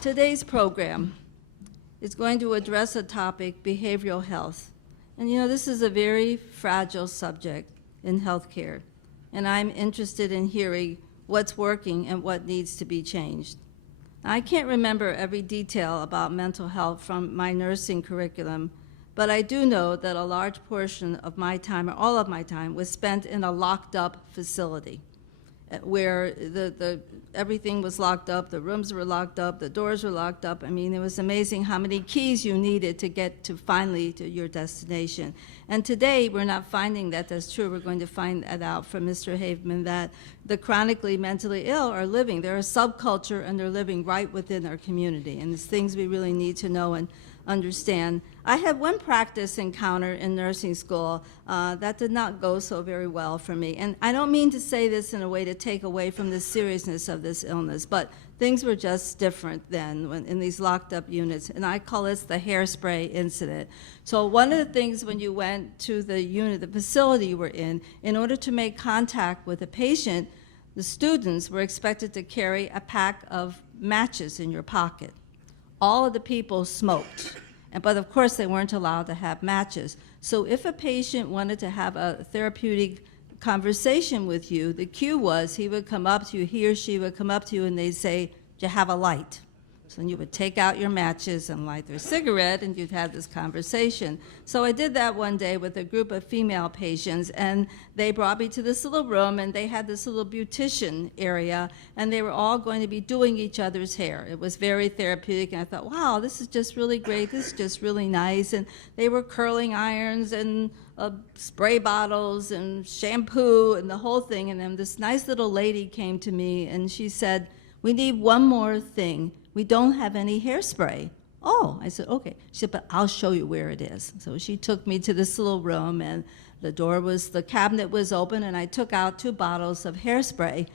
Today's program is going to address a topic, behavioral health. And this is a very fragile subject in healthcare, and I'm interested in hearing what's working and what needs to be changed. I can't remember every detail about mental health from my nursing curriculum, but I do know that a large portion of my time, or all of my time, was spent in a locked-up facility where everything was locked up, the rooms were locked up, the doors were locked up. I mean, it was amazing how many keys you needed to get to finally to your destination. And today, we're not finding that that's true. We're going to find that out from Mr. Haveman, that the chronically mentally ill are living. They're a subculture, and they're living right within our community. And it's things we really need to know and understand. I had one practice encounter in nursing school that did not go so very well for me. And I don't mean to say this in a way to take away from the seriousness of this illness, but things were just different then when, in these locked up units. And I call this the hairspray incident. So one of the things when you went to the unit, the facility you were in order to make contact with a patient, the students were expected to carry a pack of matches in your pocket. All of the people smoked, but of course they weren't allowed to have matches. So if a patient wanted to have a therapeutic conversation with you, the cue was he would come up to you, he or she would come up to you and they'd say, "Do you have a light?" So then you would take out your matches and light their cigarette, and you'd have this conversation. So I did that one day with a group of female patients, and they brought me to this little room, and they had this little beautician area, and they were all going to be doing each other's hair. It was very therapeutic, and I thought, wow, this is just really great. This is just really nice. And they were curling irons and spray bottles and shampoo and the whole thing. And then this nice little lady came to me, and she said, "We need one more thing. We don't have any hairspray." Oh, I said, okay. She said, "But I'll show you where it is." So she took me to this little room, and the cabinet was open, and I took out 2 bottles of hairspray.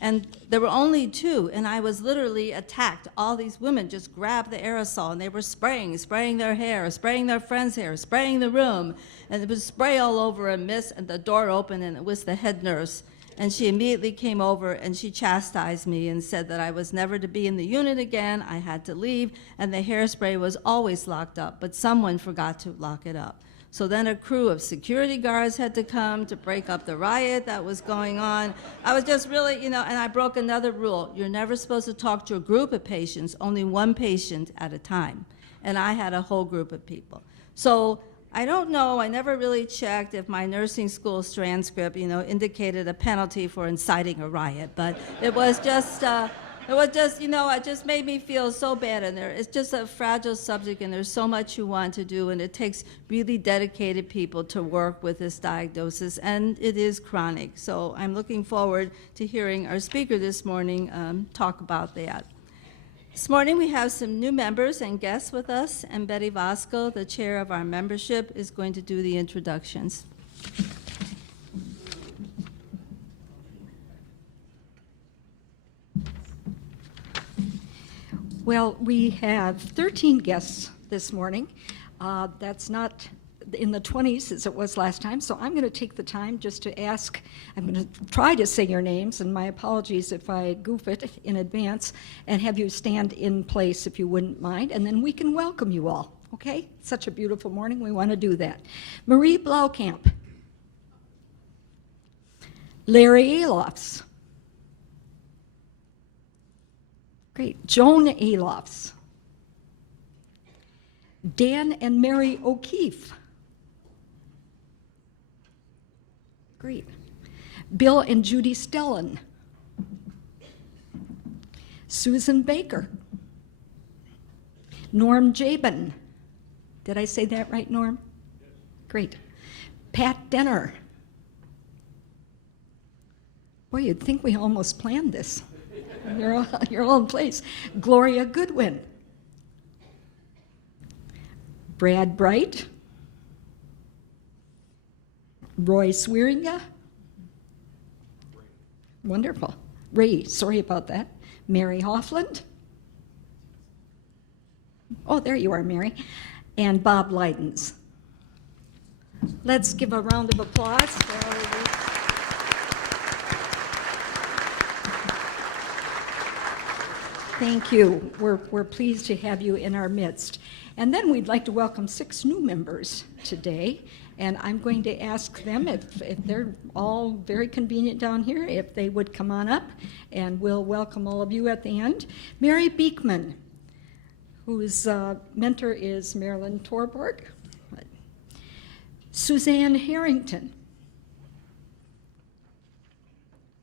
And there were only 2, and I was literally attacked. All these women just grabbed the aerosol, and they were spraying their hair, spraying their friend's hair, spraying the room. And it was spray all over and mist, and the door opened, and it was the head nurse. And she immediately came over and she chastised me and said that I was never to be in the unit again, I had to leave, and the hairspray was always locked up, but someone forgot to lock it up. So then a crew of security guards had to come to break up the riot that was going on. I was just really, and I broke another rule. You're never supposed to talk to a group of patients, only one patient at a time. And I had a whole group of people. So I don't know, I never really checked if my nursing school transcript, indicated a penalty for inciting a riot, but it was just, it just made me feel so bad. And it's just a fragile subject, and there's so much you want to do, and it takes really dedicated people to work with this diagnosis, and it is chronic. So I'm looking forward to hearing our speaker this morning talk about that. This morning we have some new members and guests with us, and Betty Vasco, the chair of our membership, is going to do the introductions. Well, we have 13 guests this morning. That's not in the 20s as it was last time, so I'm going to take the time just to ask, I'm going to try to say your names, and my apologies if I goof it in advance, and have you stand in place if you wouldn't mind, and then we can welcome you all, okay? Such a beautiful morning, we want to do that. Marie Blaukamp. Larry Elofs. Great. Joan Elofs. Dan and Mary O'Keefe. Great. Bill and Judy Stellan. Susan Baker. Norm Jabin. Did I say that right, Norm? Yes. Great. Pat Denner. Boy, you'd think we almost planned this. You're all in place. Gloria Goodwin. Brad Bright. Roy Swearinga. Wonderful. Ray, sorry about that. Mary Hoffland. Oh, there you are, Mary. And Bob Leidens. Let's give a round of applause for all of you. Thank you. We're pleased to have you in our midst. And then we'd like to welcome 6 new members today. And I'm going to ask them, if they're all very convenient down here, if they would come on up, and we'll welcome all of you at the end. Mary Beekman, whose mentor is Marilyn Torborg. Suzanne Harrington,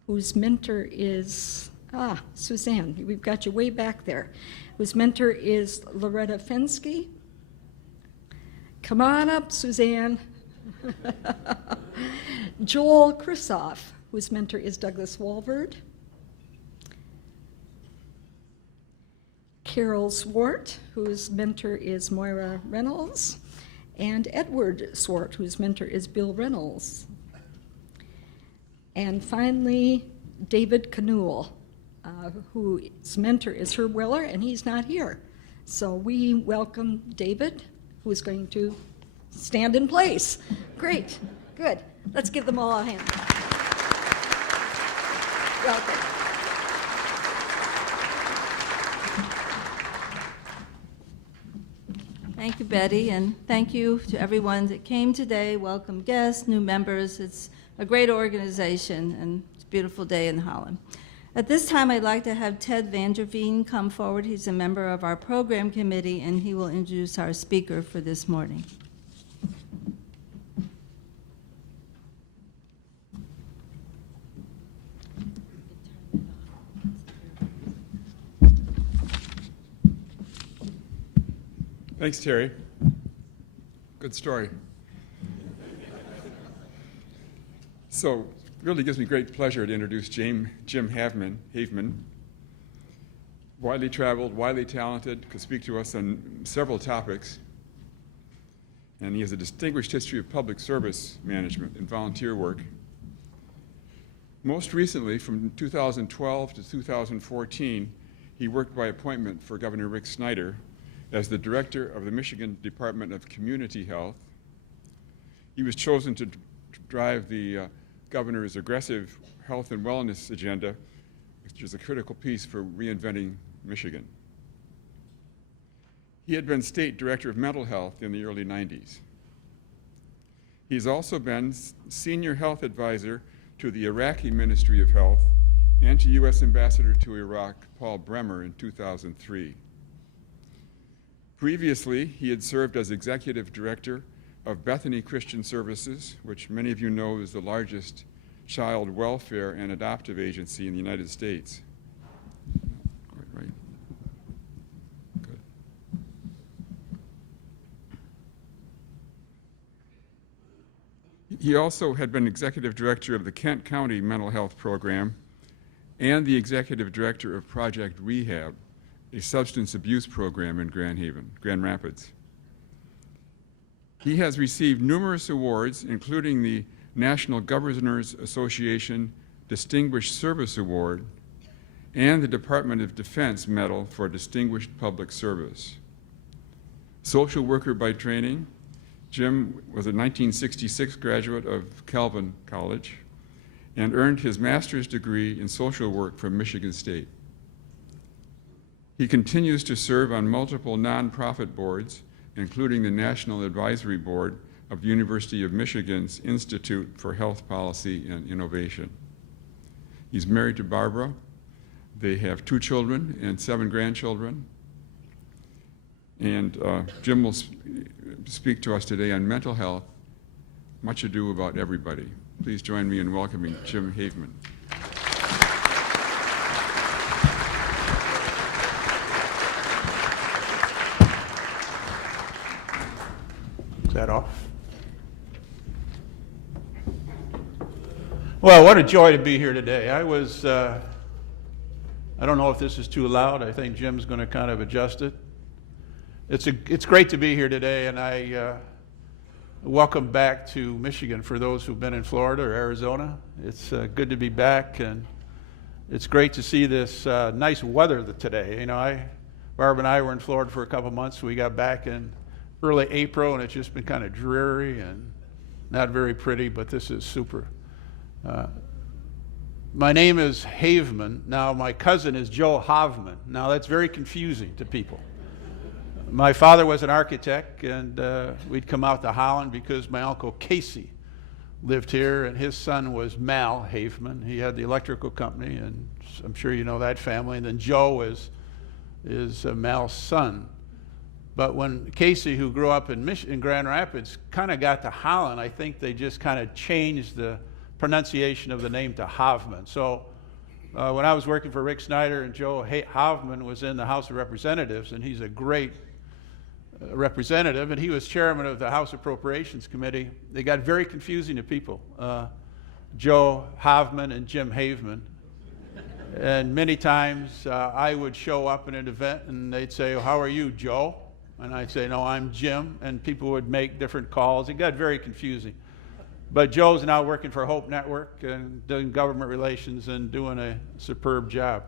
whose mentor is, Suzanne, we've got you way back there, whose mentor is Loretta Fensky. Come on up, Suzanne. Joel Krisoff, whose mentor is Douglas Walvard. Carol Swart, whose mentor is Moira Reynolds. And Edward Swart, whose mentor is Bill Reynolds. And finally, David Canool, whose mentor is Herb Weller, and he's not here. So we welcome David, who is going to stand in place. Great, good. Let's give them all a hand. Welcome. Thank you, Betty, and thank you to everyone that came today. Welcome guests, new members. It's a great organization, and it's a beautiful day in Holland. At this time, I'd like to have Ted Vanderveen come forward. He's a member of our program committee, and he will introduce our speaker for this morning. Thanks, Terry. Good story. So, really gives me great pleasure to introduce Jim Haveman. Widely traveled, widely talented, could speak to us on several topics. And he has a distinguished history of public service management and volunteer work. Most recently, from 2012 to 2014, he worked by appointment for Governor Rick Snyder as the director of the Michigan Department of Community Health. He was chosen to drive the governor's aggressive health and wellness agenda, which is a critical piece for reinventing Michigan. He had been state director of mental health in the early 90s. He's also been senior health advisor to the Iraqi Ministry of Health and to U.S. Ambassador to Iraq, Paul Bremer, in 2003. Previously, he had served as executive director of Bethany Christian Services, which many of you know is the largest child welfare and adoptive agency in the United States. Right. Good. He also had been executive director of the Kent County Mental Health Program and the executive director of Project Rehab, a substance abuse program in Grand Rapids. He has received numerous awards, including the National Governors Association Distinguished Service Award and the Department of Defense Medal for Distinguished Public Service. Social worker by training, Jim was a 1966 graduate of Calvin College and earned his master's degree in social work from Michigan State. He continues to serve on multiple nonprofit boards, including the National Advisory Board of the University of Michigan's Institute for Health Policy and Innovation. He's married to Barbara. They have 2 children and 7 grandchildren. And Jim will speak to us today on mental health, much ado about everybody. Please join me in welcoming Jim Haveman. Is that off? Well, what a joy to be here today. I don't know if this is too loud. I think Jim's going to kind of adjust it. It's great to be here today, and I welcome back to Michigan for those who've been in Florida or Arizona. It's good to be back, and it's great to see this nice weather today. You know, Barb and I were in Florida for a couple months. We got back in early April, and it's just been kind of dreary and not very pretty, but this is super. My name is Haveman. Now, my cousin is Joe Haveman. Now, that's very confusing to people. My father was an architect, and we'd come out to Holland because my uncle Casey lived here, and his son was Mal Haveman. He had the electrical company, and I'm sure you know that family. And then Joe is Mal's son. But when Casey, who grew up in Grand Rapids, kind of got to Holland, I think they just kind of changed the pronunciation of the name to Haveman. So when I was working for Rick Snyder, and Joe Haveman was in the House of Representatives, and he's a great representative, and he was chairman of the House Appropriations Committee, they got very confusing to people. Joe Haveman and Jim Haveman. And many times I would show up in an event and they'd say, "Oh, how are you, Joe?" And I'd say, "No, I'm Jim." And people would make different calls. It got very confusing. But Joe's now working for Hope Network and doing government relations and doing a superb job.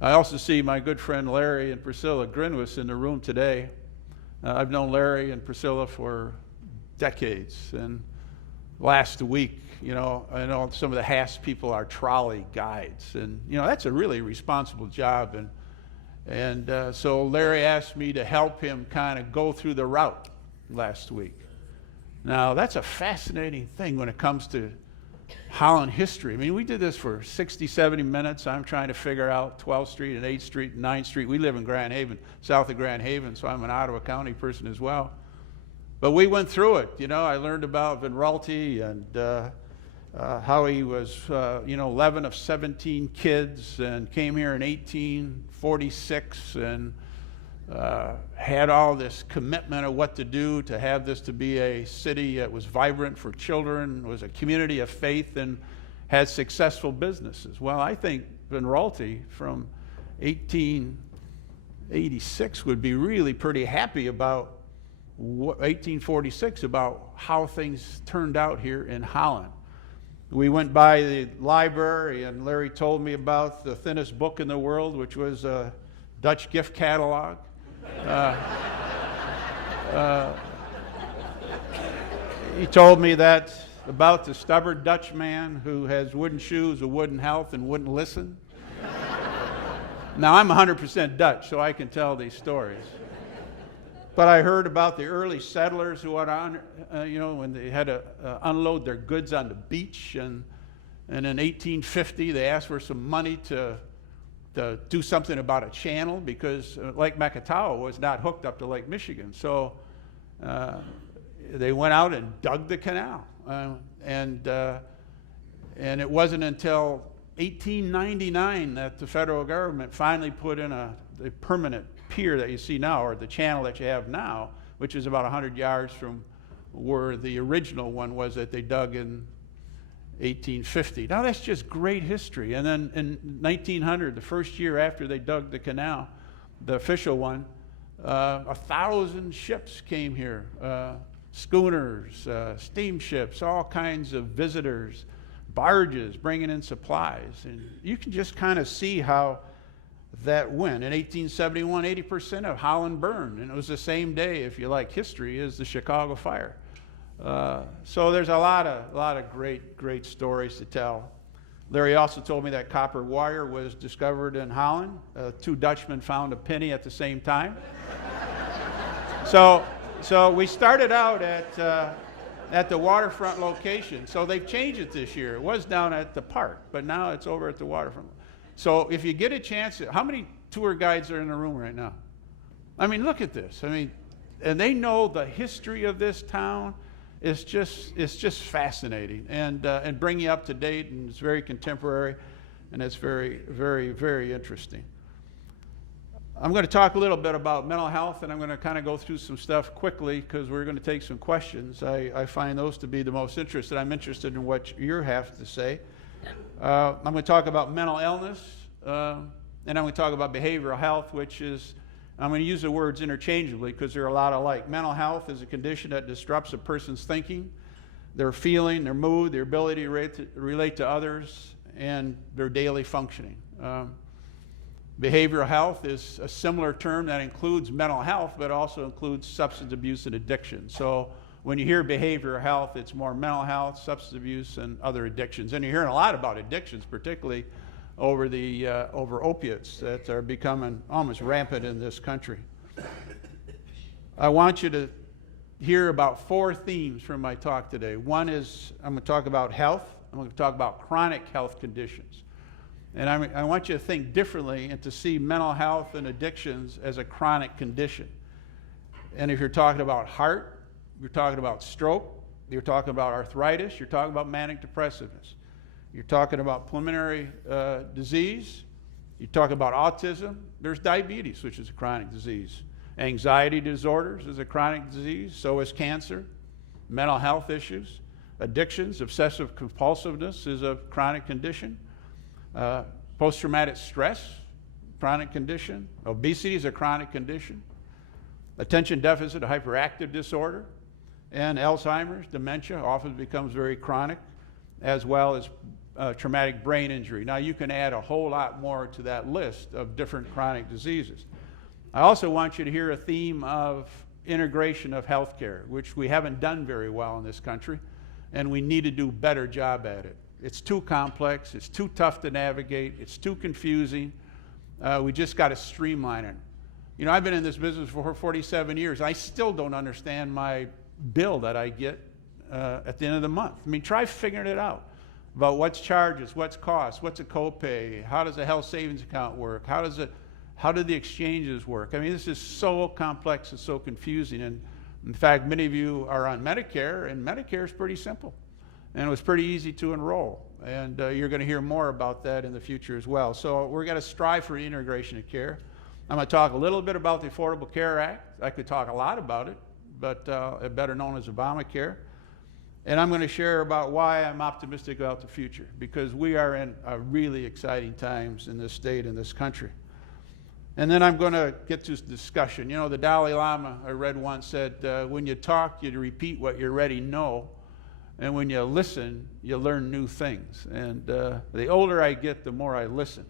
I also see my good friend Larry and Priscilla Grinwis in the room today. I've known Larry and Priscilla for decades. And last week, you know, I know some of the HASP people are trolley guides. And, you know, that's a really responsible job. And so Larry asked me to help him kind of go through the route last week. Now, that's a fascinating thing when it comes to Holland history. I mean, we did this for 60, 70 minutes. I'm trying to figure out 12th Street and 8th Street and 9th Street. We live in Grand Haven, south of Grand Haven, so I'm an Ottawa County person as well. But we went through it. You know, I learned about Van Raalte and how he was, 11 of 17 kids and came here in 1846 and had all this commitment of what to do to have this to be a city that was vibrant for children, was a community of faith, and had successful businesses. Well, I think Van Raalte from 1886 would be really pretty happy about 1846, about how things turned out here in Holland. We went by the library, and Larry told me about the thinnest book in the world, which was a Dutch gift catalog. He told me that about the stubborn Dutch man who has wooden shoes, a wooden health, and wouldn't listen. Now, I'm 100% Dutch, so I can tell these stories. But I heard about the early settlers who went on, when they had to unload their goods on the beach. And in 1850, they asked for some money to do something about a channel because Lake Macatawa was not hooked up to Lake Michigan. So they went out and dug the canal. And it wasn't until 1899 that the federal government finally put in a permanent pier that you see now, or the channel that you have now, which is about 100 yards from where the original one was that they dug in 1850. Now that's just great history. And then in 1900, the first year after they dug the canal, the official one, 1,000 ships came here, schooners, steamships, all kinds of visitors, barges bringing in supplies. And you can just kind of see how that went. In 1871, 80% of Holland burned, and it was the same day, if you like history, as the Chicago fire. So there's a lot of great stories to tell. Larry also told me that copper wire was discovered in Holland. 2 Dutchmen found a penny at the same time. So we started out at the waterfront location. So they've changed it this year. It was down at the park, but now it's over at the waterfront. So if you get a chance, how many tour guides are in the room right now? I mean, look at this. I mean, and they know the history of this town. It's just fascinating and bring you up to date, and it's very contemporary, and it's very, very, very interesting. I'm going to talk a little bit about mental health, and I'm going to kind of go through some stuff quickly because we're going to take some questions. I find those to be the most interesting. I'm interested in what you have to say. I'm going to talk about mental illness, and I'm going to talk about behavioral health, which is, I'm going to use the words interchangeably because they're a lot alike. Mental health is a condition that disrupts a person's thinking, their feeling, their mood, their ability to relate to others, and their daily functioning. Behavioral health is a similar term that includes mental health, but also includes substance abuse and addiction. So When you hear behavioral health, it's more mental health, substance abuse, and other addictions. And you're hearing a lot about addictions, particularly over opiates that are becoming almost rampant in this country. I want you to hear about 4 themes from my talk today. One is I'm going to talk about health. I'm going to talk about chronic health conditions. And I want you to think differently and to see mental health and addictions as a chronic condition. And if you're talking about heart, you're talking about stroke, you're talking about arthritis, you're talking about manic depressiveness, you're talking about pulmonary disease, you're talking about autism, there's diabetes, which is a chronic disease. Anxiety disorders is a chronic disease, so is cancer, mental health issues, addictions, obsessive compulsiveness is a chronic condition, post-traumatic stress, chronic condition, obesity is a chronic condition, attention deficit hyperactive disorder, and Alzheimer's, dementia often becomes very chronic, as well as traumatic brain injury. Now you can add a whole lot more to that list of different chronic diseases. I also want you to hear a theme of integration of healthcare, which we haven't done very well in this country, and we need to do a better job at it. It's too complex, it's too tough to navigate, it's too confusing. We just got to streamline it. You know, I've been in this business for 47 years. I still don't understand my bill that I get at the end of the month. I mean, try figuring it out about what's charges, what's costs, what's a copay, how does a health savings account work, how do the exchanges work? I mean, this is so complex and so confusing. And in fact, many of you are on Medicare, and Medicare is pretty simple. And it was pretty easy to enroll. And you're going to hear more about that in the future as well. So we're going to strive for integration of care. I'm going to talk a little bit about the Affordable Care Act. I could talk a lot about it, but better known as Obamacare. And I'm going to share about why I'm optimistic about the future, because we are in really exciting times in this state and this country. And then I'm going to get to discussion. You know, the Dalai Lama, I read once, said, when you talk, you repeat what you already know. And when you listen, you learn new things. And the older I get, the more I listen.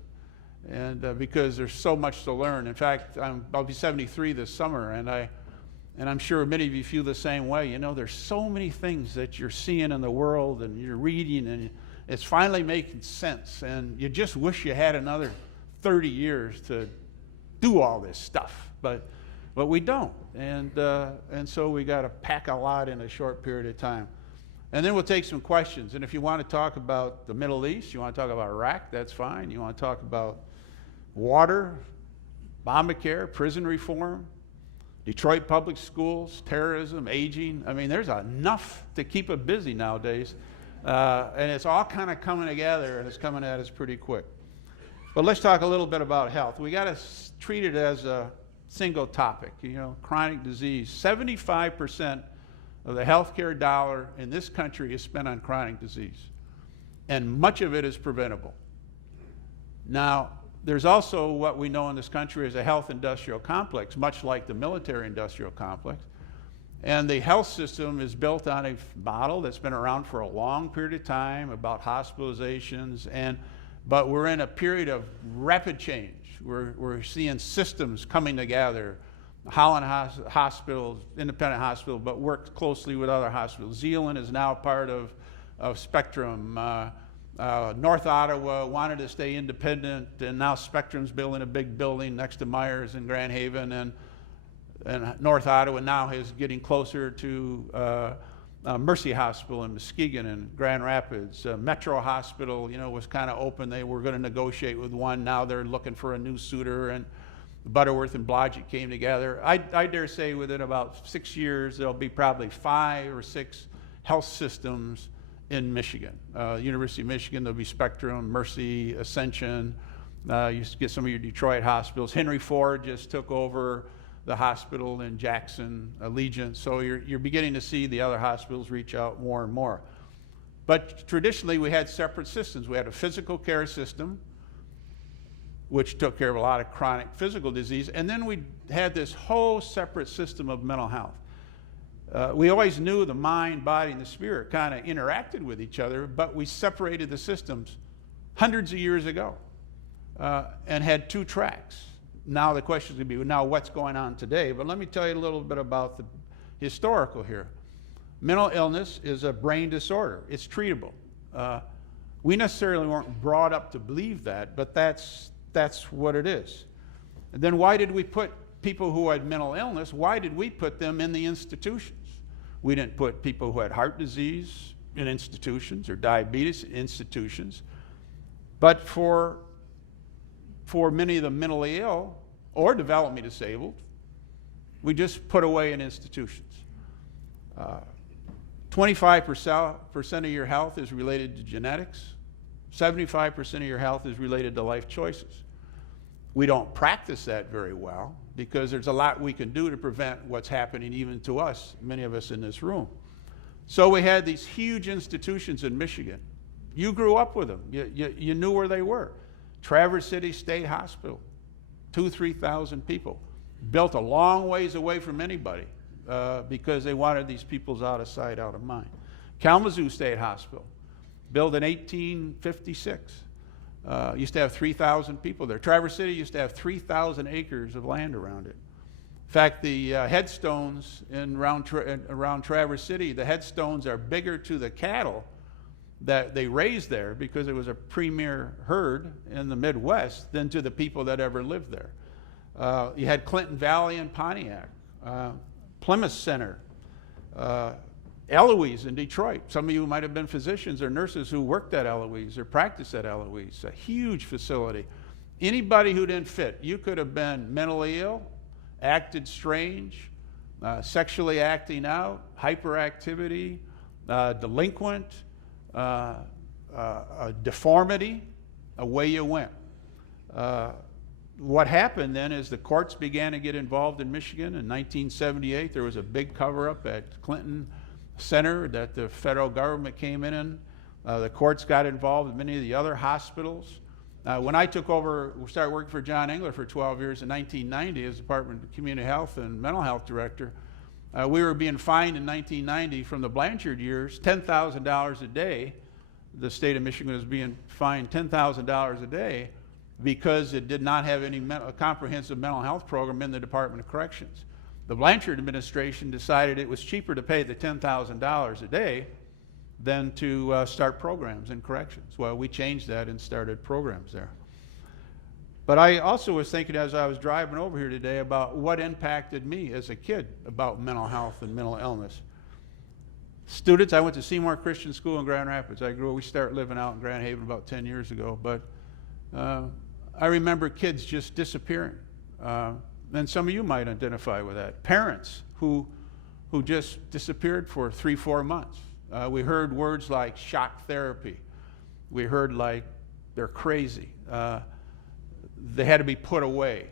And because there's so much to learn. In fact, I'll be 73 this summer, and I'm sure many of you feel the same way. You know, there's so many things that you're seeing in the world and you're reading, and it's finally making sense. And you just wish you had another 30 years to do all this stuff, but we don't. And so we got to pack a lot in a short period of time. And then we'll take some questions. And if you want to talk about the Middle East, you want to talk about Iraq, that's fine. You want to talk about water, Obamacare, prison reform, Detroit public schools, terrorism, aging. I mean, there's enough to keep it busy nowadays. And it's all kind of coming together, and it's coming at us pretty quick. But let's talk a little bit about health. We got to treat it as a single topic, you know, chronic disease. 75% of the healthcare dollar in this country is spent on chronic disease, and much of it is preventable. Now, there's also what we know in this country as a health industrial complex, much like the military industrial complex. And the health system is built on a model that's been around for a long period of time about hospitalizations, but we're in a period of rapid change. We're seeing systems coming together. Holland Hospital, independent hospital, but works closely with other hospitals. Zeeland is now part of Spectrum. North Ottawa wanted to stay independent, and now Spectrum's building a big building next to Myers in Grand Haven, and North Ottawa now is getting closer to Mercy Hospital in Muskegon and Grand Rapids. Metro Hospital, you know, was kind of open. They were going to negotiate with one. Now they're looking for a new suitor, and Butterworth and Blodgett came together. I dare say within about 6 years, there'll be probably 5 or 6 health systems in Michigan. University of Michigan, there'll be Spectrum, Mercy, Ascension. You get some of your Detroit hospitals. Henry Ford just took over the hospital in Jackson, Allegiant. So you're beginning to see the other hospitals reach out more and more. But traditionally, we had separate systems. We had a physical care system, which took care of a lot of chronic physical disease. And then we had this whole separate system of mental health. We always knew the mind, body, and the spirit kind of interacted with each other, but we separated the systems hundreds of years ago and had 2 tracks. Now the question is going to be, now what's going on today? But let me tell you a little bit about the historical here. Mental illness is a brain disorder. It's treatable. We necessarily weren't brought up to believe that, but that's what it is. And then why did we put people who had mental illness, why did we put them in the institutions? We didn't put people who had heart disease in institutions or diabetes in institutions. But for many of the mentally ill or developmentally disabled, we just put away in institutions. 25% of your health is related to genetics. 75% of your health is related to life choices. We don't practice that very well because there's a lot we can do to prevent what's happening even to us, many of us in this room. So we had these huge institutions in Michigan. You grew up with them. You knew where they were. Traverse City State Hospital, 2,000-3,000 people, built a long ways away from anybody because they wanted these peoples out of sight, out of mind. Kalamazoo State Hospital, built in 1856. Used to have 3,000 people there. Traverse City used to have 3,000 acres of land around it. In fact, the headstones around Traverse City, the headstones are bigger to the cattle that they raised there because it was a premier herd in the Midwest than to the people that ever lived there. You had Clinton Valley and Pontiac, Plymouth Center, Eloise in Detroit. Some of you might have been physicians or nurses who worked at Eloise or practiced at Eloise, a huge facility. Anybody who didn't fit, you could have been mentally ill, acted strange, sexually acting out, hyperactivity, delinquent, a deformity, away you went. What happened then is the courts began to get involved in Michigan. In 1978, there was a big cover-up at Clinton Center that the federal government came in. The courts got involved with many of the other hospitals. When I took over, started working for John Engler for 12 years in 1990 as Department of Community Health and Mental Health Director, we were being fined in 1990 from the Blanchard years $10,000 a day. The state of Michigan was being fined $10,000 a day because it did not have any comprehensive mental health program in the Department of Corrections. The Blanchard administration decided it was cheaper to pay the $10,000 a day than to start programs in corrections. Well, we changed that and started programs there. But I also was thinking as I was driving over here today about what impacted me as a kid about mental health and mental illness. Students, I went to Seymour Christian School in Grand Rapids. We started living out in Grand Haven about 10 years ago, but I remember kids just disappearing. And some of you might identify with that. Parents who just disappeared for 3-4 months. We heard words like shock therapy. We heard like they're crazy. They had to be put away.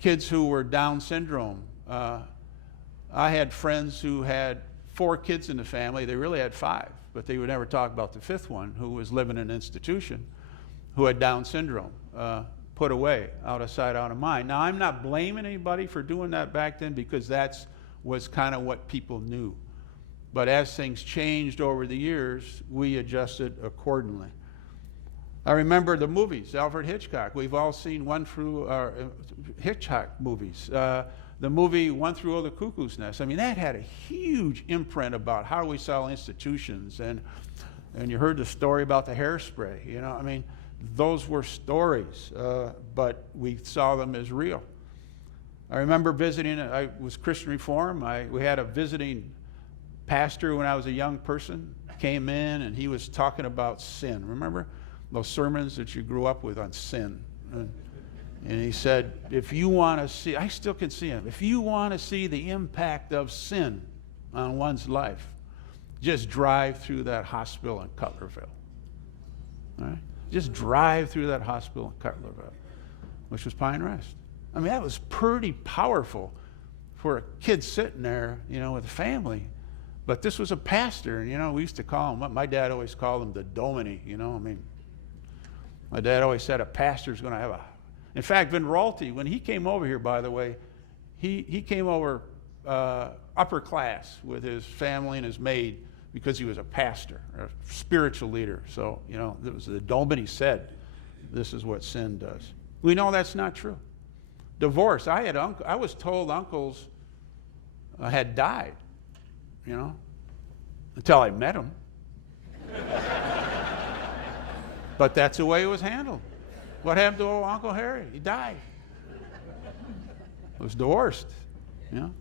Kids who were Down syndrome. I had friends who had 4 kids in the family. They really had 5, but they would never talk about the 5th one who was living in an institution who had Down syndrome. Put away, out of sight, out of mind. Now, I'm not blaming anybody for doing that back then because that was kind of what people knew. But as things changed over the years, we adjusted accordingly. I remember the movies, Alfred Hitchcock. We've all seen Hitchcock movies. The movie One Flew Over the Cuckoo's Nest. I mean, that had a huge imprint about how we saw institutions. And you heard the story about the hairspray. You know, I mean, those were stories, but we saw them as real. I remember visiting, I was Christian Reform. We had a visiting pastor when I was a young person, came in and he was talking about sin. Remember those sermons that you grew up with on sin? And he said, if you want to see, I still can see him, if you want to see the impact of sin on one's life, just drive through that hospital in Cutlerville. All right? Just drive through that hospital in Cutlerville, which was Pine Rest. I mean, that was pretty powerful for a kid sitting there, you know, with a family. But this was a pastor, and, you know, we used to call him, my dad always called him the Domini, you know, I mean, my dad always said a pastor's going to have in fact, Vin Ralty, when he came over here, by the way, he came over upper class with his family and his maid because he was a pastor, a spiritual leader. So, you know, it was the Domini said, this is what sin does. We know that's not true. Divorce, I was told uncles had died you know, until I met him. But that's the way it was handled. What happened to old Uncle Harry? He died. Was divorced, you know.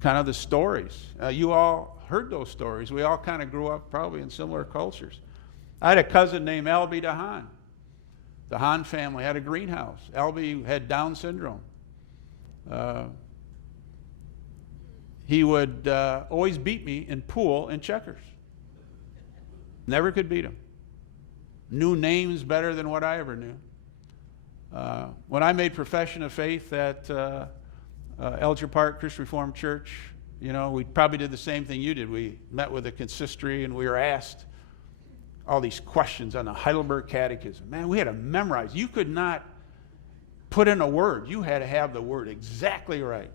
Kind of the stories. You all heard those stories. We all kind of grew up probably in similar cultures. I had a cousin named Albie DeHaan. The Hahn family had a greenhouse. Albie had Down syndrome. He would always beat me in pool and checkers. Never could beat him. Knew names better than what I ever knew. When I made profession of faith at Elger Park Christian Reformed Church, you know, we probably did the same thing you did. We met with a consistory and we were asked all these questions on the Heidelberg Catechism. Man, we had to memorize. You could not put in a word. You had to have the word exactly right.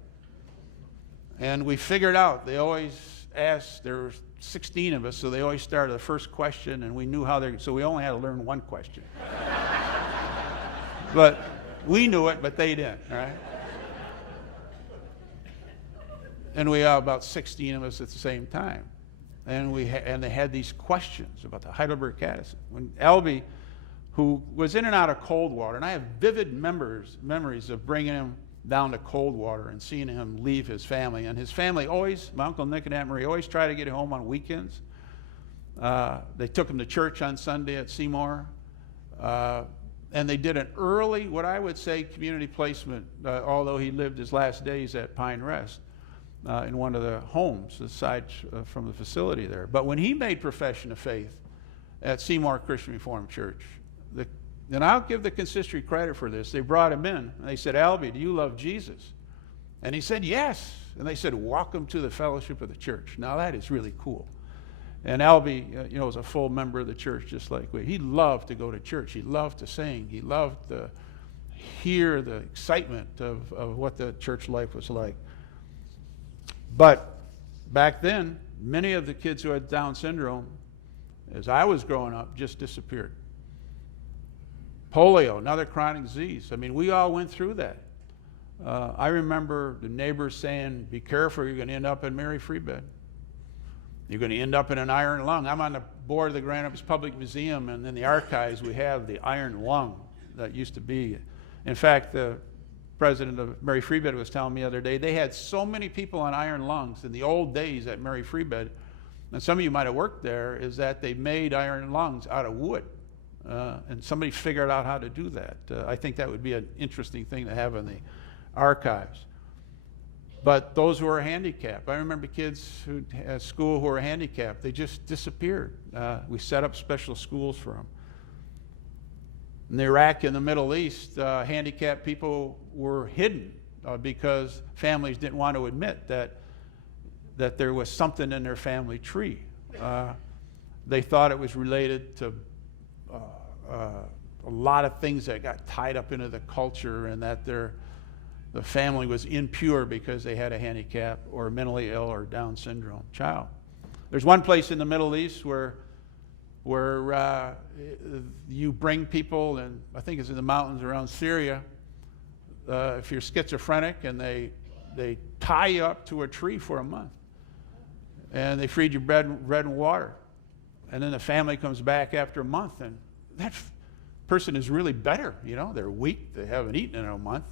And we figured out, they always asked, there were 16 of us, so they always started the first question, and we knew how they, so we only had to learn one question. But we knew it, but they didn't, right? And we had about 16 of us at the same time. And and they had these questions about the Heidelberg Catechism. When Albie, who was in and out of cold water, and I have vivid memories of bringing him down to cold water and seeing him leave his family. And his family always, my Uncle Nick and Aunt Marie, always tried to get him home on weekends. They took him to church on Sunday at Seymour. And they did an early, what I would say, community placement, although he lived his last days at Pine Rest, in one of the homes aside from the facility there. But when he made profession of faith at Seymour Christian Reformed Church, and I'll give the consistory credit for this, they brought him in, and they said, Albie, do you love Jesus? And he said, yes. And they said, welcome to the fellowship of the church. Now that is really cool. And Albie, you know, was a full member of the church just like we. He loved to go to church. He loved to sing. He loved to hear the excitement of what the church life was like. But back then, many of the kids who had Down syndrome, as I was growing up, just disappeared. Polio, another chronic disease. I mean, we all went through that. I remember the neighbors saying, be careful, you're going to end up in Mary Free Bed. You're going to end up in an iron lung. I'm on the board of the Grand Rapids Public Museum, and in the archives we have the iron lung that used to be. In fact, the president of Mary Free Bed was telling me the other day, they had so many people on iron lungs in the old days at Mary Free Bed, and some of you might have worked there, is that they made iron lungs out of wood. And somebody figured out how to do that. I think that would be an interesting thing to have in the archives. But those who are handicapped, I remember kids who at school who were handicapped, they just disappeared. We set up special schools for them. In Iraq and the Middle East, handicapped people were hidden because families didn't want to admit that there was something in their family tree. They thought it was related to a lot of things that got tied up into the culture, and that the family was impure because they had a handicap or a mentally ill or Down syndrome child. There's one place in the Middle East where you bring people, and I think it's in the mountains around Syria, if you're schizophrenic, and they tie you up to a tree for a month, and they feed you bread and water, and then the family comes back after a month, and that person is really better. You know, they're weak, they haven't eaten in a month,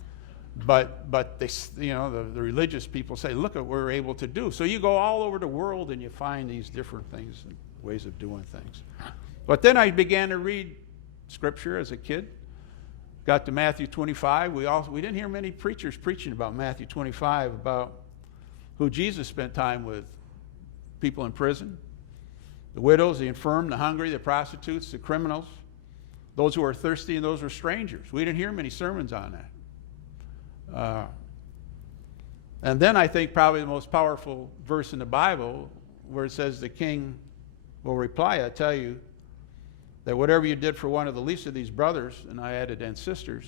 but they, you know, the religious people say, look at what we're able to do. So you go all over the world and you find these different things and ways of doing things. But then I began to read scripture as a kid. Got to Matthew 25. We didn't hear many preachers preaching about Matthew 25, about who Jesus spent time with: people in prison, the widows, the infirm, the hungry, the prostitutes, the criminals, those who are thirsty, and those who are strangers. We didn't hear many sermons on that. And then I think probably the most powerful verse in the Bible, where it says, the king will reply, I tell you that whatever you did for one of the least of these brothers, and I added, and sisters,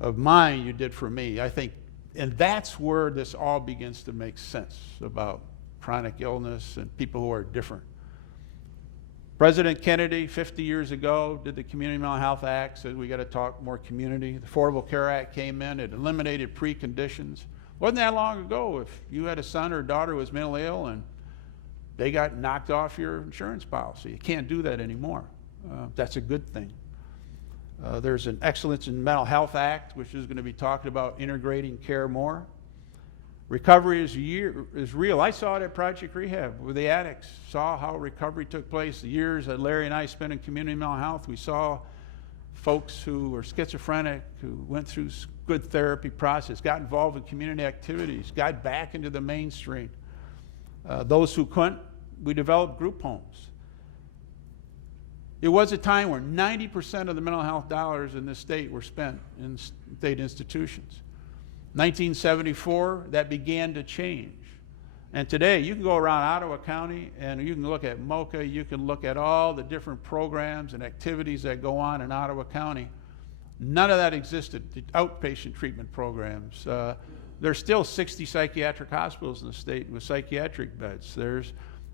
of mine you did for me. I think, and that's where this all begins to make sense about chronic illness and people who are different. President Kennedy, 50 years ago, did the Community Mental Health Act, said we got to talk more community. The Affordable Care Act came in, it eliminated preconditions. Wasn't that long ago if you had a son or a daughter who was mentally ill and they got knocked off your insurance policy. You can't do that anymore. That's a good thing. There's an Excellence in Mental Health Act, which is going to be talking about integrating care more. Recovery is real. I saw it at Project Rehab with the addicts, saw how recovery took place. The years that Larry and I spent in community mental health, we saw folks who were schizophrenic, who went through good therapy process, got involved in community activities, got back into the mainstream. Those who couldn't, we developed group homes. It was a time where 90% of the mental health dollars in this state were spent in state institutions. 1974, that began to change. And today, you can go around Ottawa County and you can look at MOCA, you can look at all the different programs and activities that go on in Ottawa County. None of that existed. The outpatient treatment programs. There's still 60 psychiatric hospitals in the state with psychiatric beds.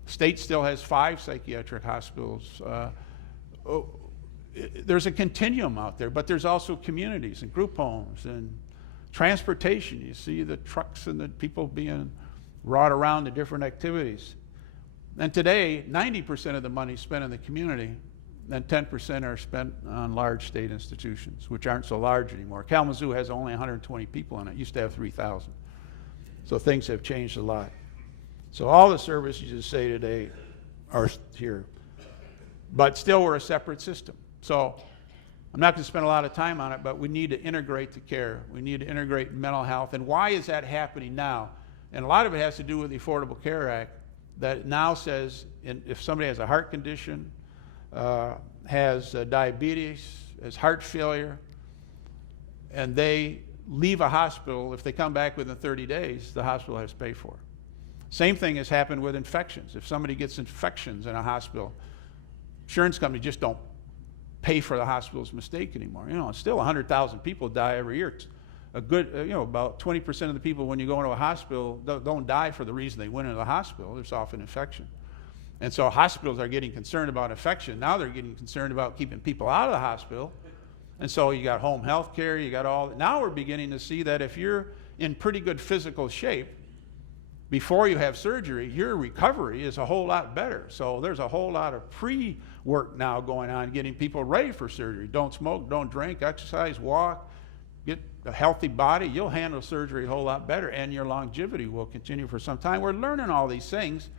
State still has 5 psychiatric hospitals. There's a continuum out there, but there's also communities and group homes and transportation. You see the trucks and the people being brought around to different activities. And today, 90% of the money is spent in the community, and 10% are spent on large state institutions, which aren't so large anymore. Kalamazoo has only 120 people in it. It used to have 3,000. So things have changed a lot. So all the services you say today are here. But still, we're a separate system. So I'm not going to spend a lot of time on it, but we need to integrate the care. We need to integrate mental health. And why is that happening now? And a lot of it has to do with the Affordable Care Act that now says if somebody has a heart condition, has diabetes, has heart failure, and they leave a hospital, if they come back within 30 days, the hospital has to pay for it. Same thing has happened with infections. If somebody gets infections in a hospital, insurance companies just don't pay for the hospital's mistake anymore. Still 100,000 people die every year. A good, about 20% of the people when you go into a hospital don't die for the reason they went into the hospital. There's often infection. And so hospitals are getting concerned about infection. Now they're getting concerned about keeping people out of the hospital. And so you got home health care, you got all. Now we're beginning to see that if you're in pretty good physical shape, before you have surgery, your recovery is a whole lot better. So there's a whole lot of pre-work now going on, getting people ready for surgery. Don't smoke, don't drink, exercise, walk, get a healthy body. You'll handle surgery a whole lot better, and your longevity will continue for some time. We're learning all these things.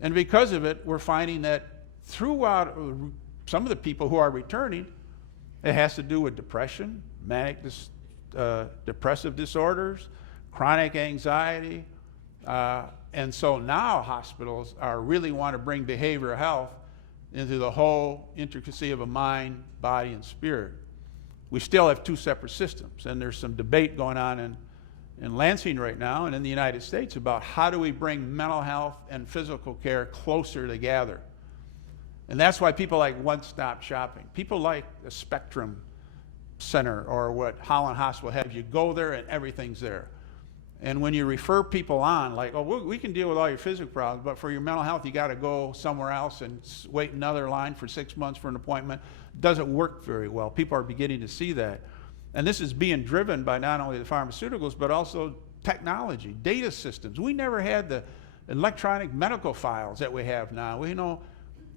And because of it, we're finding that throughout some of the people who are returning, it has to do with depression, manic depressive disorders, chronic anxiety. And so now hospitals really want to bring behavioral health into the whole intricacy of a mind, body, and spirit. We still have 2 separate systems, and there's some debate going on in Lansing right now and in the United States about how do we bring mental health and physical care closer together. And that's why people like one-stop shopping. People like the Spectrum Center or what Holland Hospital have. You go there and everything's there. And when you refer people on, like, oh, we can deal with all your physical problems, but for your mental health, you got to go somewhere else and wait another line for 6 months for an appointment. It doesn't work very well. People are beginning to see that. And this is being driven by not only the pharmaceuticals, but also technology, data systems. We never had the electronic medical files that we have now.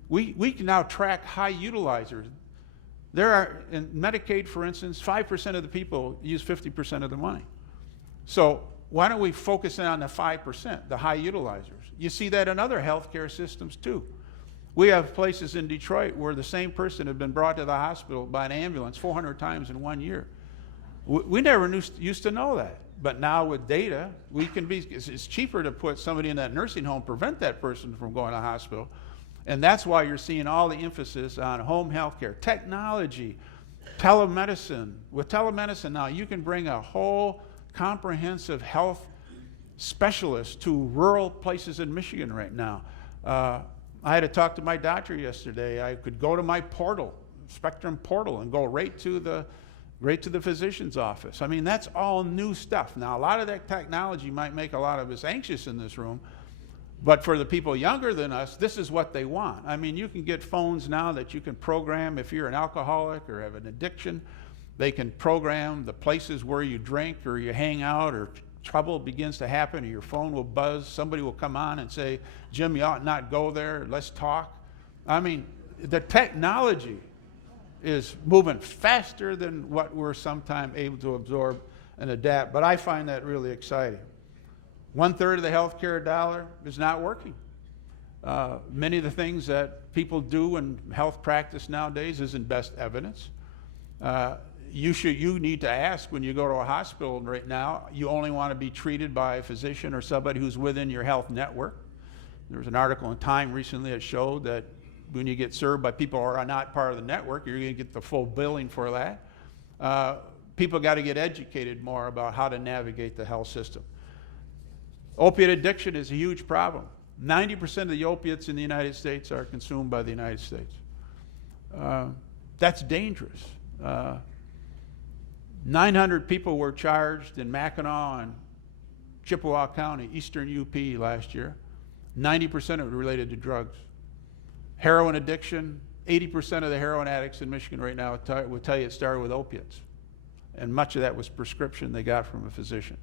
We can now track high utilizers. There are, in Medicaid, for instance, 5% of the people use 50% of the money. So why don't we focus in on the 5%, the high utilizers? You see that in other healthcare systems too. We have places in Detroit where the same person had been brought to the hospital by an ambulance 400 times in 1 year. We never used to know that. But now with data, it's cheaper to put somebody in that nursing home, prevent that person from going to the hospital. And that's why you're seeing all the emphasis on home health care, technology, telemedicine. With telemedicine now, you can bring a whole comprehensive health specialist to rural places in Michigan right now. I had to talk to my doctor yesterday. I could go to my portal, Spectrum portal, and go right to the physician's office. I mean, that's all new stuff. Now, a lot of that technology might make a lot of us anxious in this room, but for the people younger than us, this is what they want. I mean, you can get phones now that you can program if you're an alcoholic or have an addiction. They can program the places where you drink or you hang out or trouble begins to happen, or your phone will buzz, somebody will come on and say, Jim, you ought not go there, let's talk. I mean, the technology is moving faster than what we're sometimes able to absorb and adapt, but I find that really exciting. 1/3 of the healthcare dollar is not working. Many of the things that people do in health practice nowadays isn't best evidence. You need to ask when you go to a hospital right now, you only want to be treated by a physician or somebody who's within your health network. There was an article in Time recently that showed that when you get served by people who are not part of the network, you're going to get the full billing for that. People got to get educated more about how to navigate the health system. Opiate addiction is a huge problem. 90% of the opiates in the United States are consumed by the United States. That's dangerous. 900 people were charged in Mackinac and Chippewa County, eastern UP last year. 90% of it related to drugs. Heroin addiction, 80% of the heroin addicts in Michigan right now will tell you it started with opiates. And much of that was prescription they got from a physician.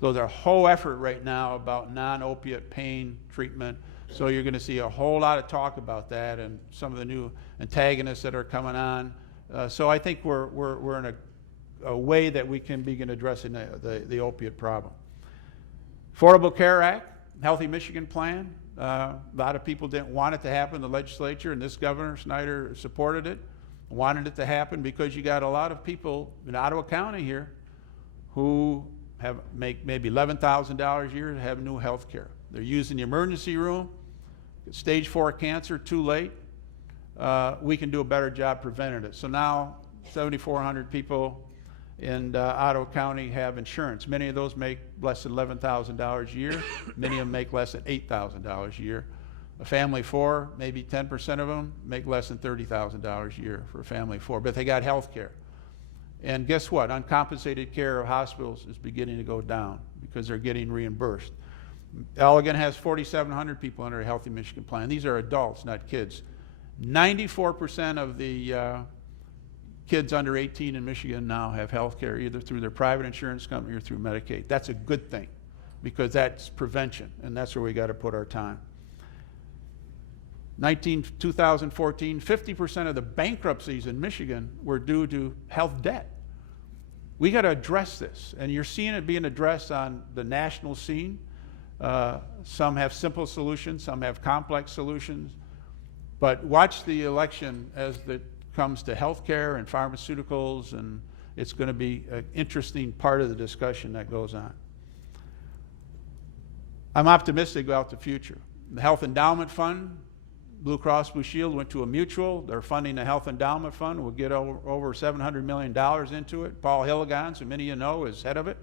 So there's a whole effort right now about non-opiate pain treatment. So you're going to see a whole lot of talk about that and some of the new antagonists that are coming on. So I think we're in a way that we can begin addressing the opiate problem. Affordable Care Act, Healthy Michigan Plan. A lot of people didn't want it to happen in the legislature, and this Governor Snyder supported it, wanted it to happen because you got a lot of people in Ottawa County here who make maybe $11,000 a year to have new health care. They're using the emergency room, stage 4 cancer, too late. We can do a better job preventing it. So now 7,400 people in Ottawa County have insurance. Many of those make less than $11,000 a year. Many of them make less than $8,000 a year. A family of 4, maybe 10% of them make less than $30,000 a year for a family of 4, but they got health care. And guess what? Uncompensated care of hospitals is beginning to go down because they're getting reimbursed. Allegan has 4,700 people under a Healthy Michigan Plan. These are adults, not kids. 94% of the kids under 18 in Michigan now have health care either through their private insurance company or through Medicaid. That's a good thing because that's prevention, and that's where we got to put our time. 2014, 50% of the bankruptcies in Michigan were due to health debt. We got to address this, and you're seeing it being addressed on the national scene. Some have simple solutions, some have complex solutions, but watch the election as it comes to health care and pharmaceuticals, and it's going to be an interesting part of the discussion that goes on. I'm optimistic about the future. The Health Endowment Fund, Blue Cross Blue Shield went to a mutual. They're funding the Health Endowment Fund. We'll get over $700 million into it. Paul Hilligans, who many of you know, is head of it.